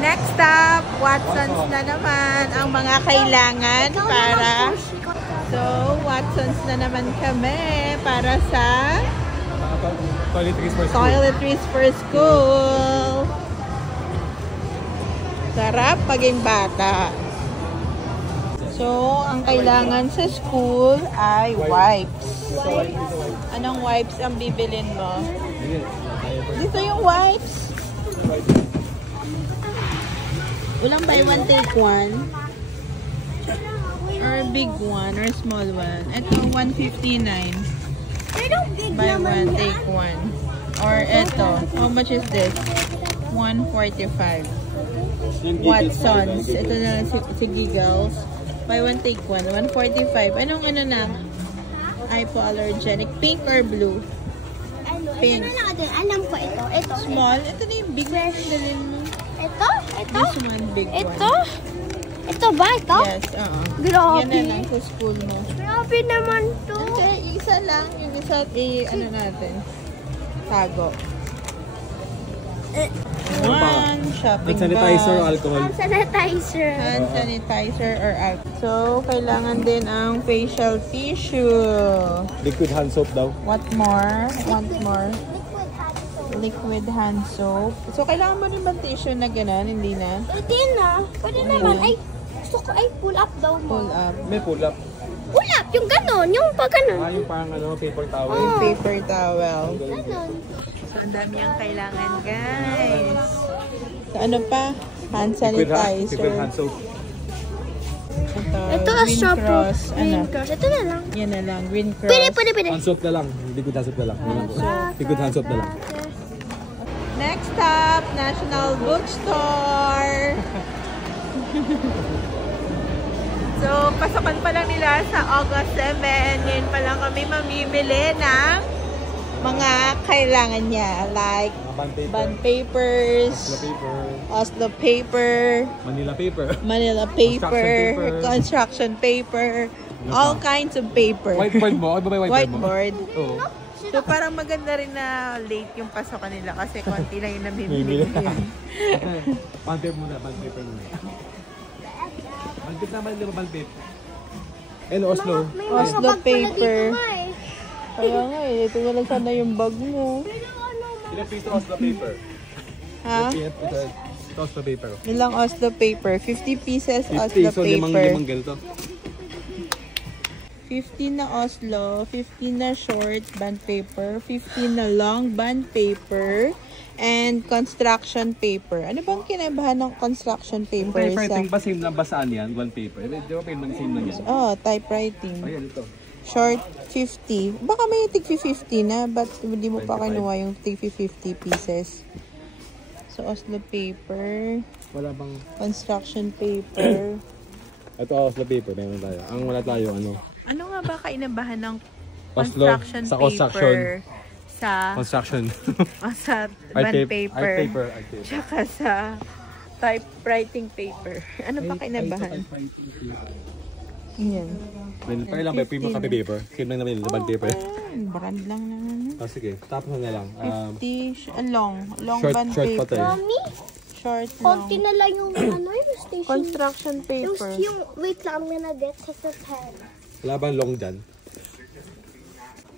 next stop, Watson's na naman ang mga kailangan para... So, Watson's na naman kami para sa toiletries for school. Sarap paging bata. So, ang kailangan sa school ay wipes. Anong wipes ang bibilin mo? Dito yung wipes. Walang buy one, take one? Or big one, or small one? Ito, 159. Buy one, take one. Or ito, how much is this? 145. Watson's. Ito na si Giggles. Buy one, take one. 145. Anong ano na? Hypoallergenic. Pink or blue? Pink. Alam ko ito. Ito. Small? Ito na yung big one. Dalhin mo. Ito? Ito? This one, big one. Ito? Ito ba? Ito? Yes, Grabe. Yan na lang sa school mo. Grabe naman to. Hindi, isa lang. Yung isa, ano natin? Tago. One shopping hand sanitizer or bag. alcohol? Hand sanitizer. Hand sanitizer or alcohol. So, kailangan din ang facial tissue. Liquid hand soap daw. What more? Want more? Liquid hand soap. Liquid hand soap. So, kailangan mo rin ba tissue na gano'n? Hindi na? Pwede na. Pwede naman. Ay, gusto ko ay pull up daw mo. Pull up. May pull up. Pull up? Yung gano'n. Yung pag gano'n. Yung parang ano, paper towel. Yung paper towel. Gano'n. So, ang dami ang kailangan, guys. So, ano pa? Hand sanitizer. Liquid hand soap. Ito Green shampoo. cross. Green Ano? cross. Ito na lang. Yan na lang. Green cross. Pwede. Hand soap na lang. Liquid hand soap na lang. Liquid hand soap na lang. Next stop, National Bookstore. So, pasokan pa lang nila sa August 7. Ngayon pa lang kami mamimili ng mga kailangan niya. Like, bond papers, Oslo paper, Manila paper, Manila paper, construction paper, all kinds of paper. Whiteboard mo? Ano ba yung Whiteboard. Oo. So, parang maganda rin na late yung pasokan nila kasi konti lang yung namimili yun. Bond paper muna, bond paper muna. Bond paper naman, di ba bond paper? And Oslo. Oslo paper. Kaya nga eh, ito na lang sana yung bag mo. Ilang piso Oslo paper? Ha? Ito Oslo paper. Ilang Oslo paper? 50 pieces 50, Oslo so limang paper. ganito. 50 na Oslo, 50 na short band paper, 50 na long band paper, and construction paper. Ano bang kinabahan ng construction paper? Typewriting ba same lang ba saan yan? One paper? Di ba same lang yan? Oh, typewriting. Ayan ito. Short 50. Baka may tig 50 na, but hindi mo pa kinuha yung tig 50 pieces. So, Oslo paper. Wala bang... Construction paper. Ito Oslo paper, meron tayo. Ang wala tayo, ano? Ano nga ba kainabahan ng Oslo, construction sa paper? construction. Sa Construction. sa bond paper. Art paper. Tsaka sa typewriting paper. Ano pa kainabahan? Yan. Pwede lang ba? Primo copy paper. Same lang naman yung bond paper. Brand lang naman. Oh, sige. Tapos na lang. 50 long Short bond pa paper. tayo. Mami, Short konti long. na lang yung yung station. Construction paper. Yung wait lang, I'm gonna get sa pen. Wala bang long dyan?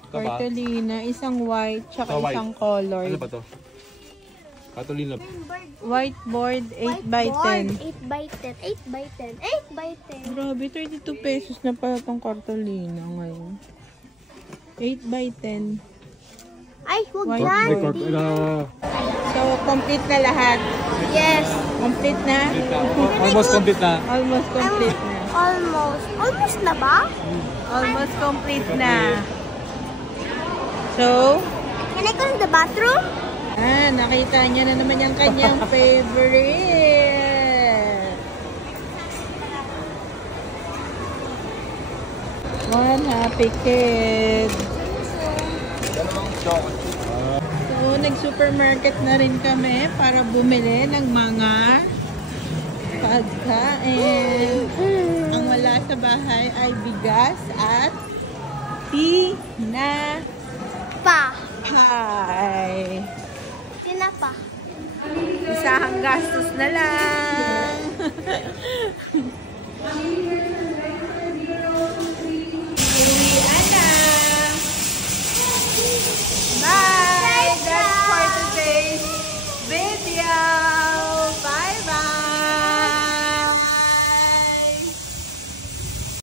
Ito ba? Cartolina, isang white, tsaka White. isang color. Ano ba to? Cartolina. Whiteboard, 8x10. 8x10. 8x10. 8x10. Grabe, 32 pesos na pala itong Cartolina ngayon. 8x10. Ay, huwag White yan. Record. So, complete na lahat. Yes. Complete na? Almost complete na. Almost complete na. Almost. Almost na ba? Almost complete na. So, Can I go to the bathroom? nakita niya na naman yung kanyang favorite. One happy kid. So, nag-supermarket na rin kami para bumili ng mga pagkain. Ang wala sa bahay ay bigas at tinapay. Tinapa. Isahang gastos na lang. Bye!